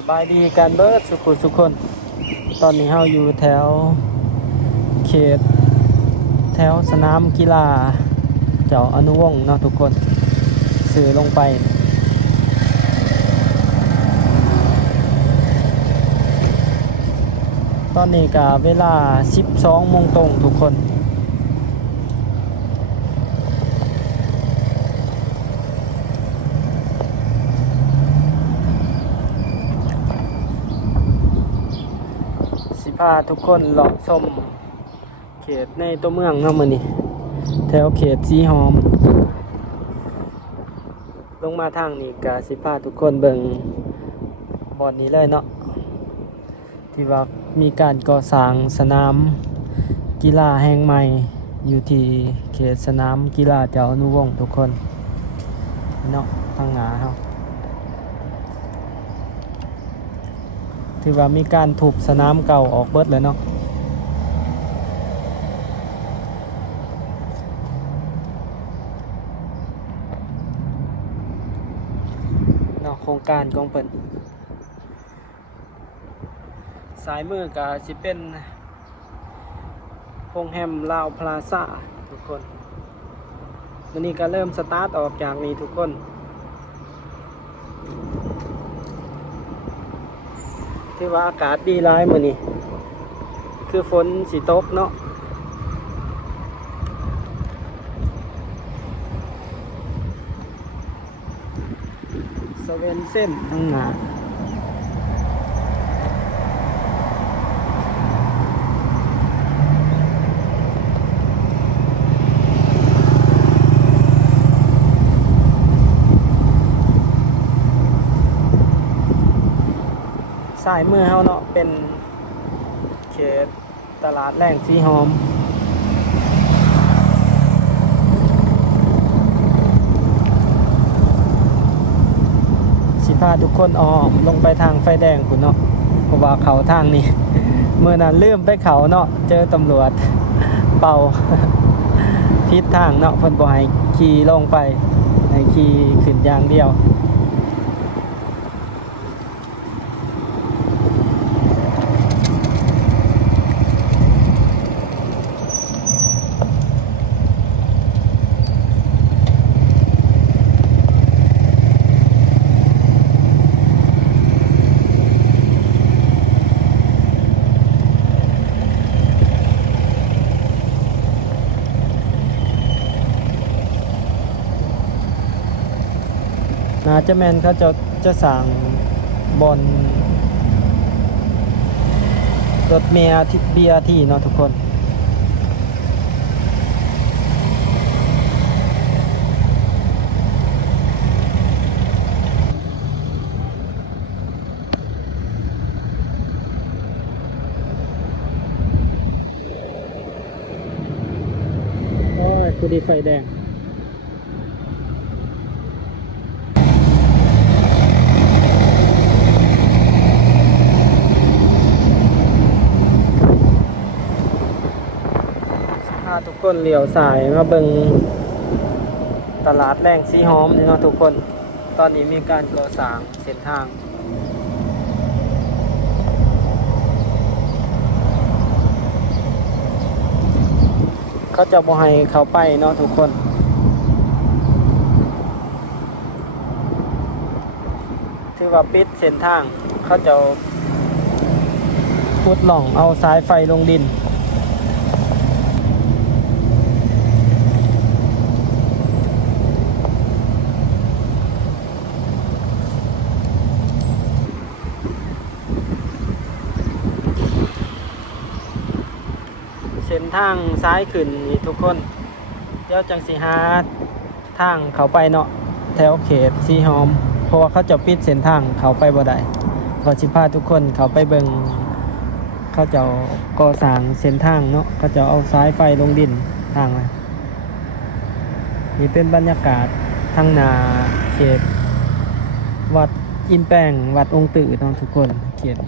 สบายดีกันเบิดสุขคนตอนนี้เฮาอยู่แถวเขตแถวสนามกีฬาเจ้าอนุวงศ์เนาะทุกคนสื่อลงไปตอนนี้ก็เวลา 12 โมงตรงทุกคนพาทุกคนเลาะชมเขตในตัวเมืองเนาะมื้อนี้แถวเขตสีหอมลงมาทางนี้ก็สิพาทุกคนเบิ่งบ่อนนี้เลยเนาะที่ว่ามีการก่อสร้างสนามกีฬาแห่งใหม่อยู่ที่เขตสนามกีฬาเจ้าอนุวงศ์ทุกคนเนาะทางหน้าเฮาที่ว่ามีการทุบสนามเก่าออกเบิดเลยเนาะโครงการของเพิ่นสายมือก็สิเป็นโรงแรมลาวพลาซ่าทุกคนมื้อนี้ก็เริ่มสตาร์ทออกจากนี้ทุกคนที่ว่าอากาศดีหลายมื้อนี้คือฝนสิตกเนาะสเวนเซ่นข้างหน้าสายมือเฮาเนาะเป็นเขตตลาดแรงสีหอมสิพาทุกคนออกลงไปทางไฟแดงพุ่นเนาะเพราะว่าเขาทางนี้ เมื่อนั้นลืมไปเขาเนาะเจอตำรวจเป่า ทิศทางเนาะเพิ่นบ่ให้ขี่ลงไปให้ขี่ขึ้นอย่างเดียวน่าจะแม่นเขาจะสั่งบอลรถเมล์ที่ BRT เนาะทุกคนโอ้ยคือดีไฟแดงทุกคนเลี้ยวสายมาเบิ่งตลาดแรงสีหอมนี่เนาะทุกคนตอนนี้มีการก่อสร้างเส้นทางเขาจะบ่ให้เขาไปเนาะทุกคนถือว่าปิดเส้นทางเขาจะขุดหล่องเอาสายไฟลงดินเส้นทางซ้ายขึ้นนี่ทุกคนเดี๋ยวจังสิหาทางเขาไปเนาะแถวเขตสีหอมเพราะว่าเขาจะปิดเส้นทางเขาไปบ่ได้ก็สิพาทุกคนเขาไปเบิ่งเขาจะก่อสร้างเส้นทางเนาะเขาจะเอาสายไฟลงดินทางนี่เป็นบรรยากาศทางหน้าเขตวัดอินแปงวัดองค์ตื่อเนาะทุกคนเขต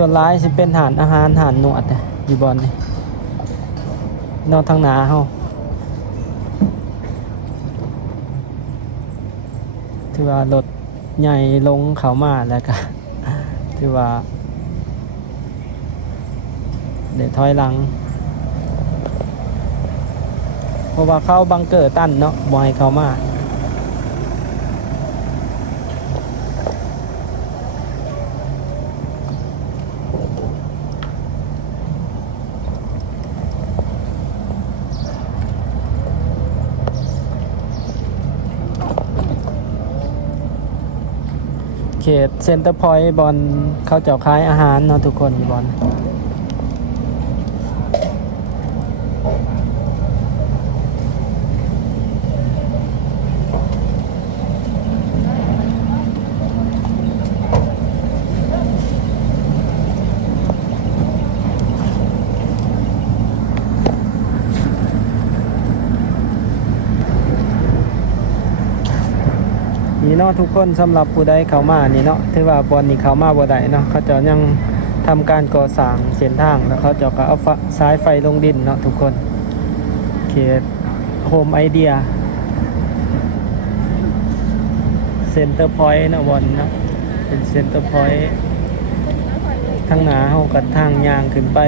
ส่วนร้ายสิเป็นหานอาหารหานหนวดอยู่บอนนี่นอกทางหนาเฮาถือว่ารถใหญ่ลงเขามาแล้วก็ ถือว่าเดี๋ยวถอยหลังเพราะว่าเข้าบังเกอร์ตั้นเนาะบ่ให้เขามาเขตเซ็นเตอร์พอยต์บอลเขาเจ้าขายอาหารเนาะทุกคนบอลนี่เนาะทุกคนสำหรับผู้ใดเข้ามานี่เนาะถือว่าบอลนี่เข้ามาบ่ได้เนาะเขาเจะยังทำการก่อสร้างเส้นทางแล้วเขาเจะก็เอาสายไฟลงดินเนาะทุกคนเขตโฮมไอเดียเซ็นเตอร์พอยต์นะบอลเนาะเป็นเซ็นเตอร์พอยต์ทางหนาเฮากับทางยางขึ้นไป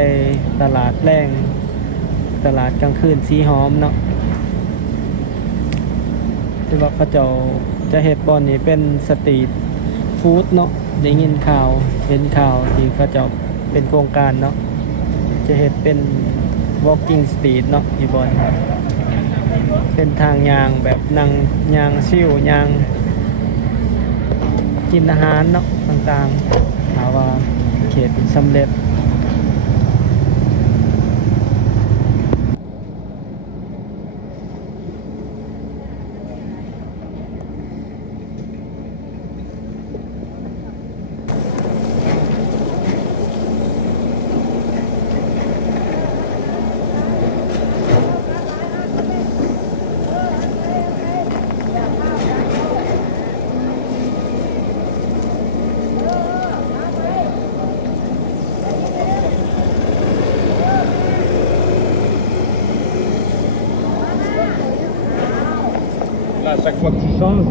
ตลาดแรงตลาดกลางคืนสีหอมเนาะที่ว่าเขาเจ้าจะเฮ็ดบอลนี่เป็นสตรีทฟู้ดเนาะได้ยินข่าวเห็นข่าวที่เขาเจ้าเป็นโครงการเนาะจะเฮ็ดเป็น walking street เนาะอีบอลเป็นทางยางแบบนั่งยางชิ่วยางกินอาหารเนาะต่างๆถามว่าเขตสำเร็จÀ chaque fois que tu changes.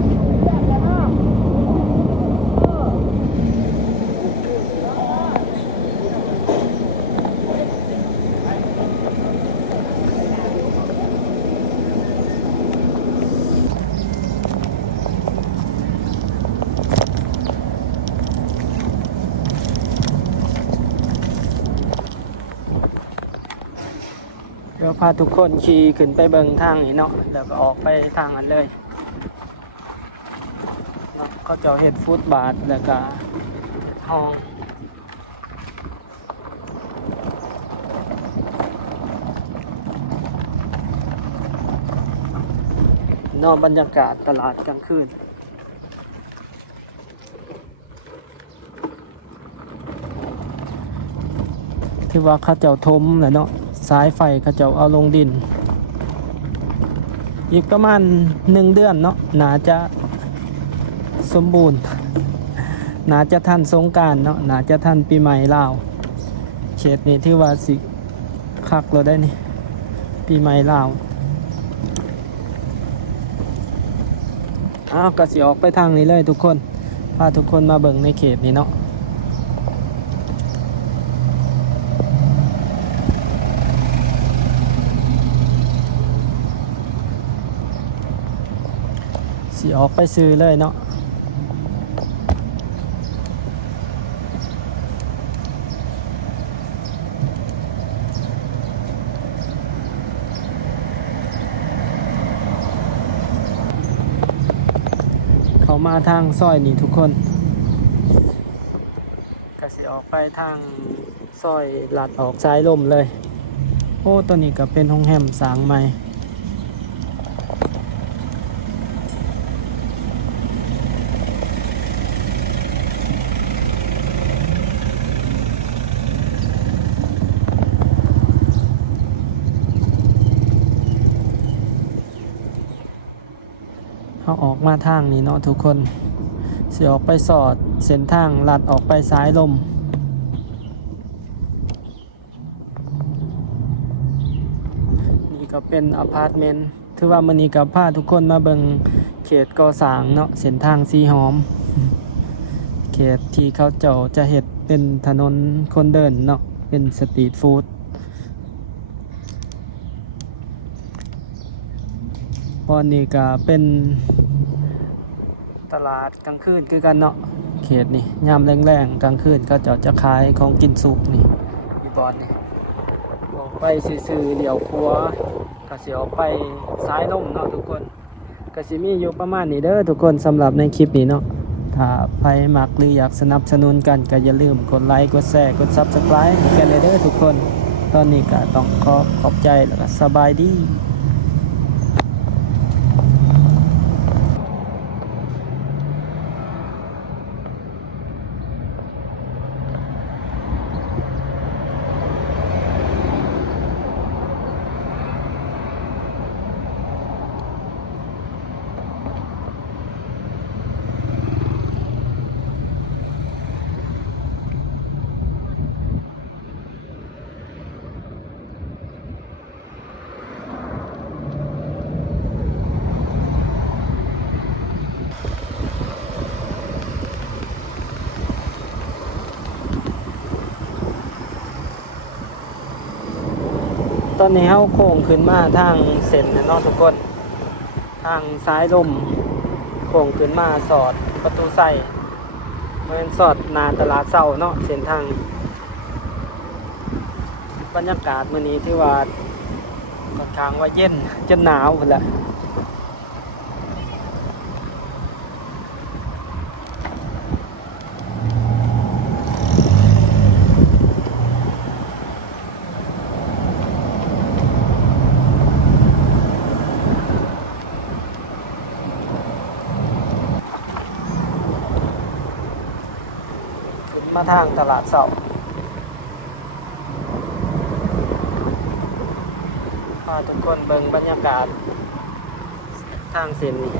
เดี๋ยวพาทุกคนขี่ขึ้นไปเบิ่งทางนี้เนาะแล้วก็ออกไปทางนั้นเลยเนาะเขาเจ้าเฮ็ดฟุตบาทแล้วก็ห้องนอกบรรยากาศตลาดกลางคืนที่ว่าเขาเจ้าทมแหละเนาะสายไฟเขาเจ้าเอาลงดินอีกประมาณ1 เดือนเนาะน่าจะสมบูรณ์น่าจะทันสงกรานต์เนาะน่าจะทันปีใหม่ลาวเขตนี้ที่ว่าสิคักเราได้นี่ปีใหม่ลาวอ้าวก็สิออกไปทางนี้เลยทุกคนพาทุกคนมาเบิ่งในเขตนี้เนาะสิออกไปซื้อเลยเนาะเขามาทางซอยนี่ทุกคนก็สิออกไปทางซอยลัดออกซ้ายลมเลยโอ้ตัวนี้ก็เป็นโรงแรมสร้างใหม่เขาออกมาทางนี้เนาะทุกคนสิออกไปสอดเส้นทางลัดออกไปซ้ายลม เป็นอพาร์ตเมนต์ถือว่ามื้อนี้ก็พาทุกคนมาเบิ่งเขตก่อสร้างเนาะเส้นทางสีหอม เขตที่เขาเจ้าจะเฮ็ดเป็นถนนคนเดินเนาะเป็นสตรีทฟู้ดบอนนี้ก็เป็นตลาดกลางคืนคือกันเนาะเขตนี่ยามแรงๆกลางคืนเขาเจ้าจะขายของกินสุกนี่อยู่บอนนี่ออกไปซื่อๆเลี้ยวขวาก็สิออกไปซ้ายลมเนาะทุกคนก็สิมีอยู่ประมาณนี้เด้อทุกคนสำหรับในคลิปนี้เนาะถ้าใครมักหรืออยากสนับสนุนกันก็อย่าลืมกดไลค์กดแชร์กด Subscribe ให้กันเลยเด้อทุกคนตอนนี้ก็ต้องขอบใจแล้วก็สบายดีตอนนี้เฮาโค้งขึ้นมาทางเส้นนะเนาะทุกคนทางซ้ายลมโค้งขึ้นมาสอดประตูไส้เหมือนสอดหนาตลาดเช้าเนาะเส้นทางบรรยากาศมื้อนี้ที่ว่าค่อนข้างว่าเย็นจนหนาวพุ่นละขึ้นมาทางตลาดเช้าพาทุกคนเบิ่งบรรยากาศทางเส้นนี้